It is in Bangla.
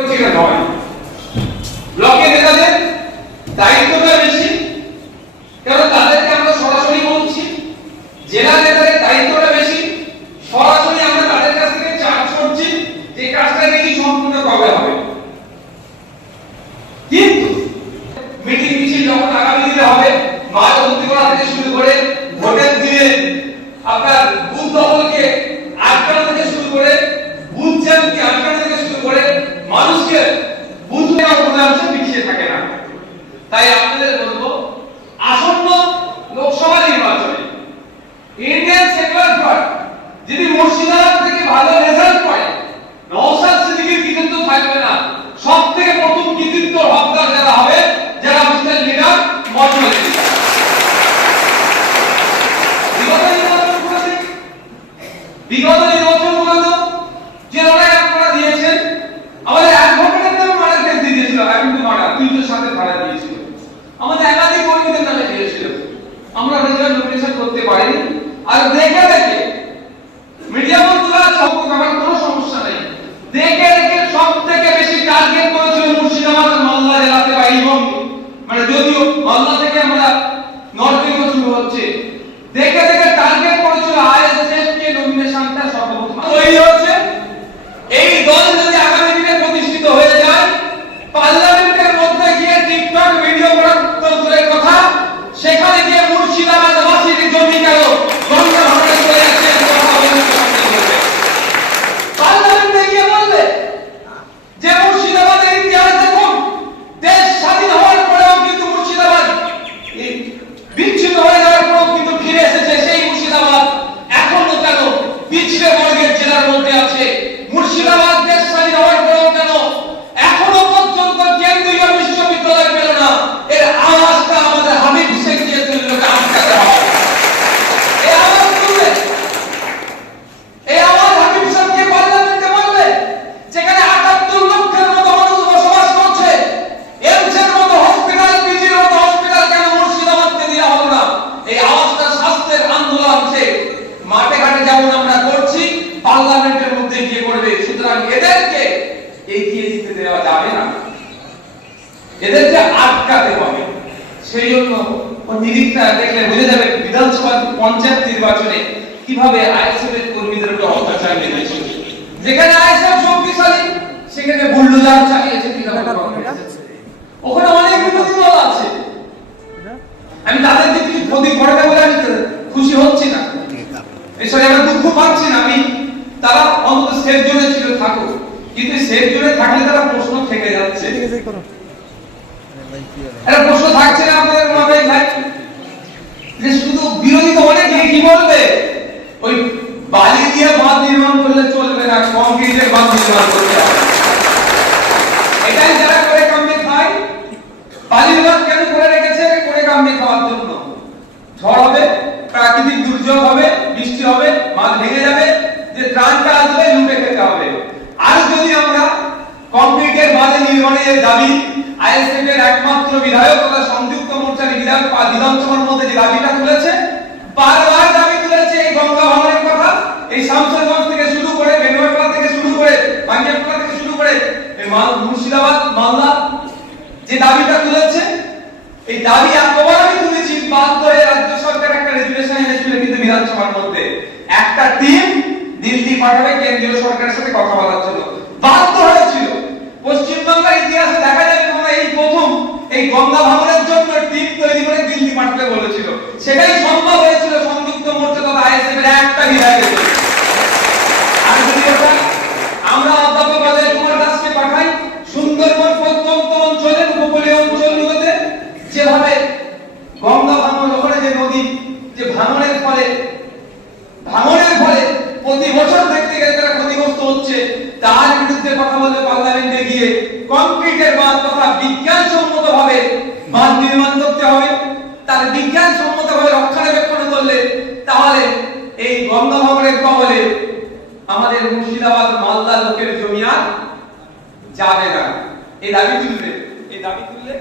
সেটা দায়িত্বটা বেশি কারণ তাদেরকে আমরা সরাসরি বলছি? জেলা নেতাদের দায়িত্বটা বেশি সরাসরি আমরা তাদের কাছ থেকে চার্জ করছি যে কাজটা নাকি সম্পূর্ণ কবে হবে কিন্তু মিটিং মিছিল যখন আগামী দিনে হবে মাছ ভর্তি করা থেকে শুরু করে ভোটের দিনে আপনার বুথ দখলকে আটকানো থেকে শুরু করে বুথ জ্যামকে আটকানো থেকে শুরু করে মানুষকে বুথ নেওয়া প্রোগ্রামে পিছিয়ে থাকে না তাই আপনাদের বলব আসন্ন লোকসভা নির্বাচনে ইন্ডিয়ান সেকুলার পার্টি যদি মুর্শিদাবাদ থেকে ভালো রেজাল্ট করে নওশাদ সিদ্দিকীর কৃতিত্ব থাকবে না। সব থেকে প্রথম কৃতিত্ব হকদার যারা হবে, যারা মুসলিম লিডার বিগত যে দিয়েছেন, আমাদের অ্যাডভোকেটের নামে মারা কেস দিয়ে দিয়েছিল কিন্তু দুইজনের সাথে ভাড়া দিয়েছিল। আমাদের একাধিক কর্মীদের নামে দিয়েছিল। আমরা রেজাল্ট নোটিফিকেশন করতে পারিনি। আর দেখে দেখে মিডিয়া বন্ধুরা সম্পর্কে আমার কোনো সমস্যা নেই দেখে দেখে সব থেকে বেশি টার্গেট করেছিল মুর্শিদাবাদ আর মালদা জেলাতে বা এই বঙ্গে মানে যদিও মালদা থেকে আমরা নর্থ শুরু হচ্ছে। দেখে দেখে টার্গেট করেছিল আইএসএফ কে নমিনেশনটা সর্বপ্রথম। তৈরি হচ্ছে। এদেরকে আটকাতে হবে। সেই জন্য নিরীক্ষা দেখলে বুঝে যাবে বিধানসভা পঞ্চায়েত নির্বাচনে কীভাবে আইএসএফ এর কর্মীদের উপর অত্যাচার নেমেছে যেখানে আইএসএফ শক্তিশালী, সেখানে বুলডোজার চালিয়েছে কংগ্রেস। ওখানে অনেক বিরোধী দল আছে। আমি তাদের যে কিছু ক্ষতি না বলে আমি খুশি হচ্ছি না। এসব আমি দুঃখ পাচ্ছি না। আমি, তারা অন্তত সেফ জোনে ছিল থাকুক। কিন্তু সেফ জোনে থাকলে তারা প্রশ্ন থেকে যাচ্ছে। একটা প্রশ্ন থাকছে না আপনাদের মাথায়? ভাই যে শুধু বিরোধী তো অনেক কি বলবে? ওই বালি দিয়ে বাঁধ নির্মাণ করলে চলবে না কংক্রিটের বাঁধ নির্মাণ করতে হবে এটাই যারা করে কামড়ে খায় বালির বাঁধ কেন করে রেখেছে করে কামড়ে খাওয়ার জন্য ঝড় হবে প্রাকৃতিক দুর্যোগ হবে বৃষ্টি হবে বাঁধ ভেঙে যাবে যে ত্রাণটা আসবে লুটে খেতে হবে আর যদি আমরা কংক্রিটের বাঁধে নির্মাণের দাবি আইএসএফ এর একমাত্র বিধায়ক তথা সংযুক্ত মোর্চার বিধায়ক বিধানসভার মধ্যে যে দাবিটা তুলেছে, বারবার দাবি তুলেছে এই গঙ্গা ভবনের কথা। এই শামসেরগঞ্জ থেকে শুরু করে বেনুয়াটলা থেকে শুরু করে পাঞ্জাবতলা থেকে শুরু করে মুর্শিদাবাদ, মালদা যে দাবিটা তুলেছে, এই দাবি এতবার আমি তুলেছি হয়ে রাজ্য সরকার একটা রেজুলেশন এনেছিল কিন্তু বিধানসভার মধ্যে। একটা টিম দিল্লি পাঠাবে, কেন্দ্রীয় সরকারের সাথে কথা বলার জন্য বাধ্য হয়েছিল পশ্চিমবাংলার ইতিহাসে দেখা যাবে তোমরা এই প্রথম এই গঙ্গা ভাঙনের জন্য টিম তৈরি করে দিল্লি পাঠাতে বলেছিল সেটাই সম্ভব হয়েছিল সংযুক্ত মোর্চা তথা আইএসএফ এর একটা বিধায়কের জন্য। আর যদি আমরা অধ্যাপক কুমার দাসকে পাঠাই, সুন্দরবন প্রত্যন্ত অঞ্চলের উপকূলীয় অঞ্চলগুলোতে, যেভাবে গঙ্গা ভাঙন ওখানে যে নদী, যে ভাঙনের ফলে ভাঙনের ফলে প্রতি বছর দেখতে গেলে তারা ক্ষতিগ্রস্ত হচ্ছে, তার বিরুদ্ধে কথা বলে পার্লামেন্টে গিয়ে কংক্রিটের বাঁধ তথা বিজ্ঞানসম্মত নির্মাণ করতে হবে তার বিজ্ঞানসম্মত ভাবে রক্ষণাবেক্ষণ করলে তাহলে এই গঙ্গা কবলে আমাদের মুর্শিদাবাদ মালদা লোকের জমি আর যাবে না। এই দাবি তুললে, এই দাবি তুললে?